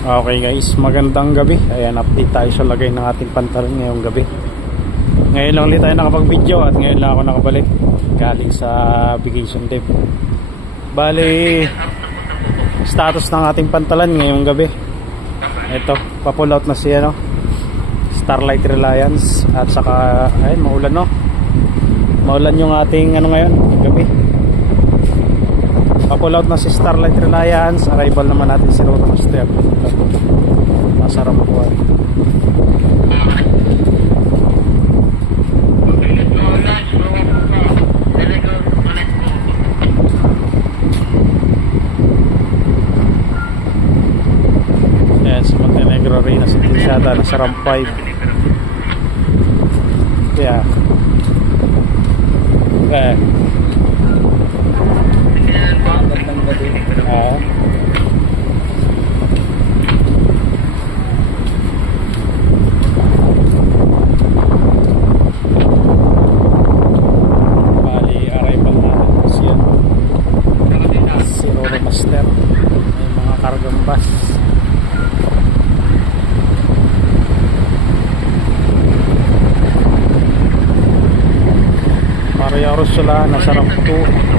Okay guys, magandang gabi. Ayan, update tayo sa lagay ng ating pantalon ngayong gabi. Ngayon lang ulit tayo nakapag-video at ngayon lang ako nakabalik galing sa vacation trip. Bali, status ng ating pantalan ngayong gabi. Ito, pa-pull out na siya, no? Starlight Reliance. At saka, ayun, maulan, no? Maulan yung ating ngayon, gabi. Pa-pull out na si Starlight Reliance. Arrival naman natin si Roro Master. Masarap po. Ayan, sa Montenegro Reyna Sintisyada. Nasa ramp 5. Yeah. Okay. Bali, arrival natin si Roro Master. May mga kargang bus. Maria Rosula, nasa ramp 2.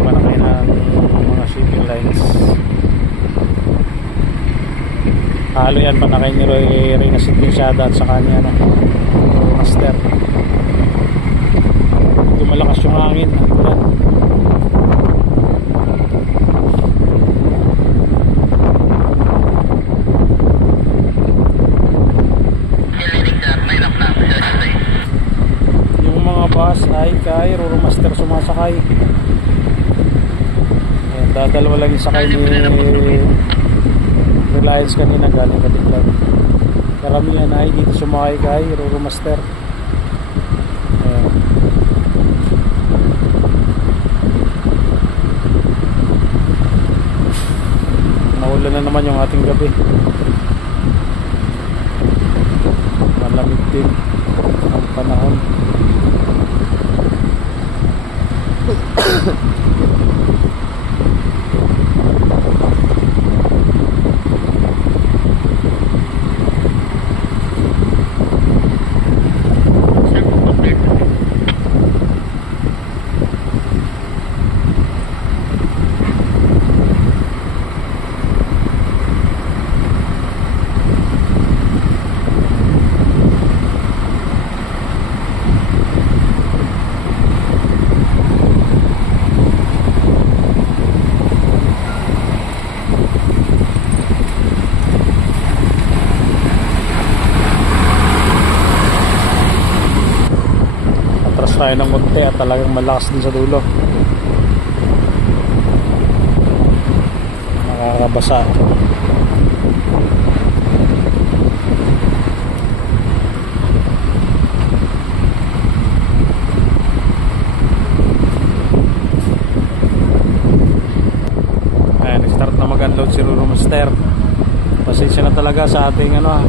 Panakay na mga shipping lines. Halo yan, panakay ni Reyna Sintisyada at saka niya Master. Malakas yung hangin. Yung mga bus ay kay Roro Master sumasakay. Ayan, dadalawa lang yung sakay ni Reliance kanina galing Katiklad. Karamihan ay dito sumakay kay Roro Master. Ayan. Maulan na naman yung ating gabi. Malamig din ang panahon. Tayo ng konti at talagang malakas din sa dulo, nakakabasa. Ayan, start na mag-unload si Roro Master. Pasensya na talaga sa ating ayan.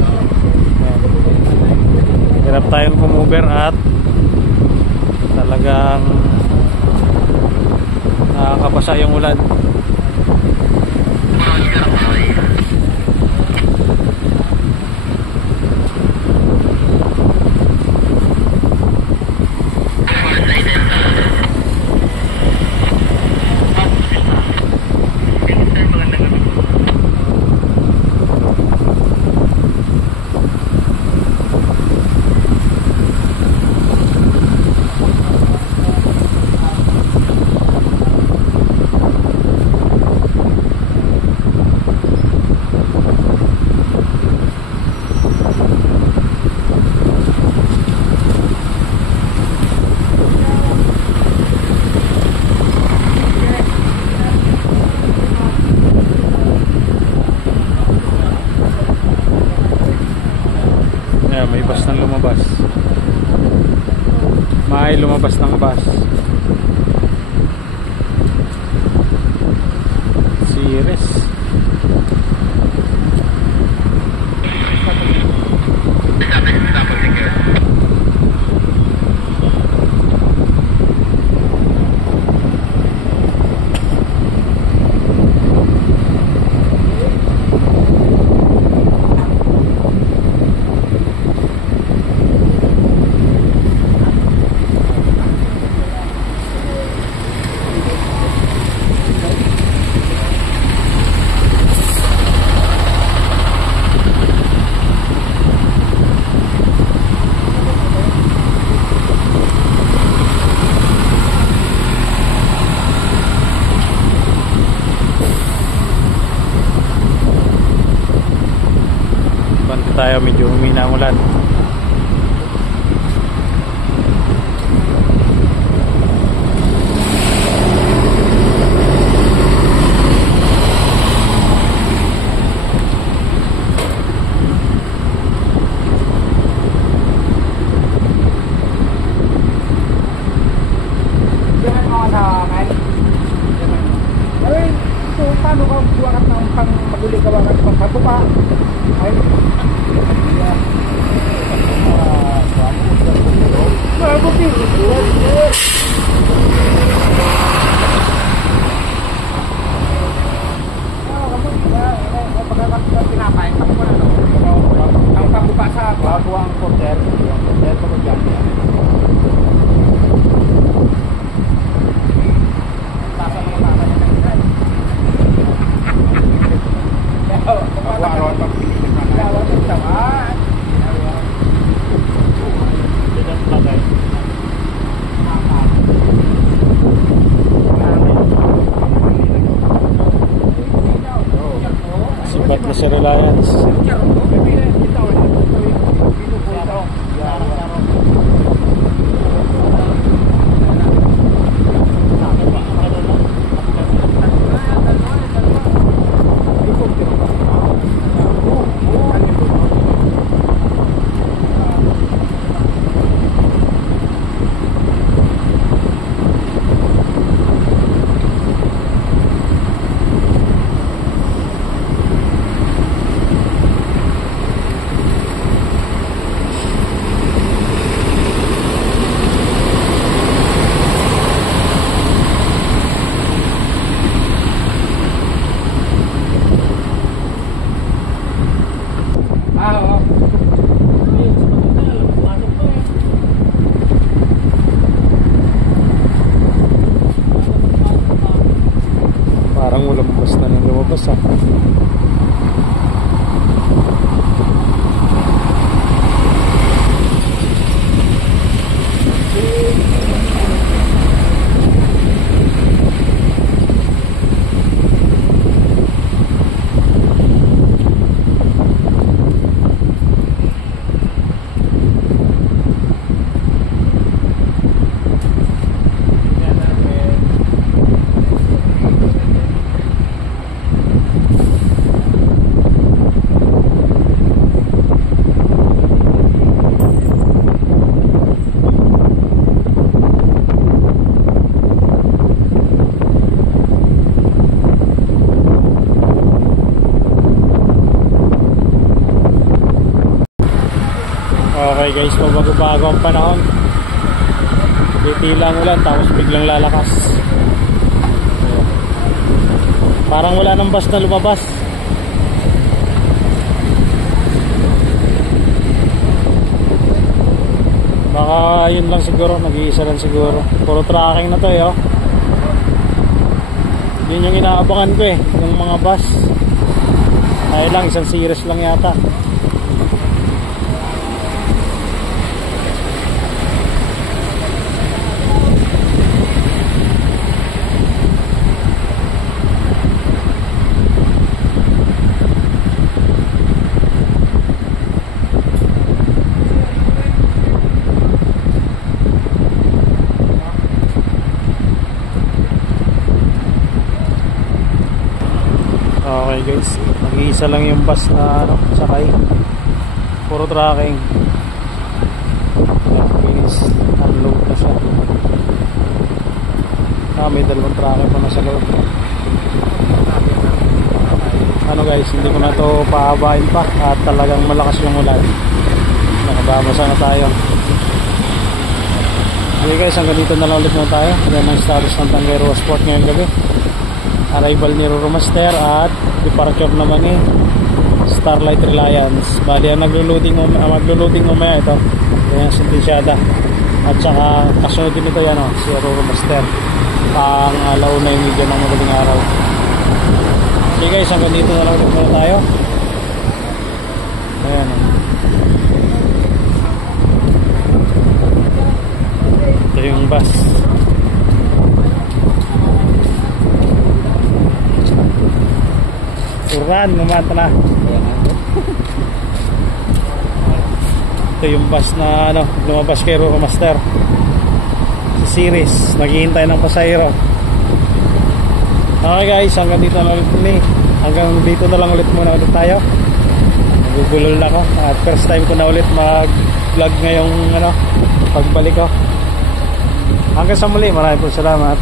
Hirap tayong kumuber at talagang nakakabasa yung ulan. May bus nang lumabas. May lumabas ng bus. Series. tayo, medyo humina ang ulan. Paano ka buwangat ng pang-maguli ka ba ng pang-pagpupa? Ay, ang pagpupa sa bago ang porter pa ko dyan. Sipat na si Reliance. Parang walang bus na nang lumabas ah. Okay guys, bago-bago ang panahon. Titila ang ulan tapos biglang lalakas. Parang wala nang bus na lumabas. Baka yun lang siguro, nag-iisa lang siguro. Puro tracking na to eh oh. Yun yung inaabangan ko eh, yung mga bus. Ay lang, isang series lang yata. Okay guys, mag-iisa lang yung bus na ano, sakay. Puro tracking. Finish, unload na siya. May dalawang tracking pa na sa loob. Ano guys, hindi ko na to pahabain pa at talagang malakas yung ulan. Nakababasa na tayo. Okay guys, hanggang dito na lang ulit na tayo. Yan ang status ng Tangaroa Sport ngayong gabi. Arrival ni Roro Master at departure naman ni Starlight Reliance. Bali ang magluluting umaya ito. Yan ang sentensyada. At saka kasunod din ito yan o, si Roro Master. Ang alauna yung media ng madaling araw. Okay guys, hanggang dito na lang ulit na tayo. Ayan o. Ito yung bus. Uran, gumata na. Ito yung bus na ano, lumabas kay Roro Master sa series, naghihintay ng pasahero. Okay guys, hanggang dito na ulit na lang ulit muna ulit tayo. Nagugulol na ako at first time ko na ulit mag vlog ngayong ano, pagbalik ko. Hanggang sa muli, maraming salamat.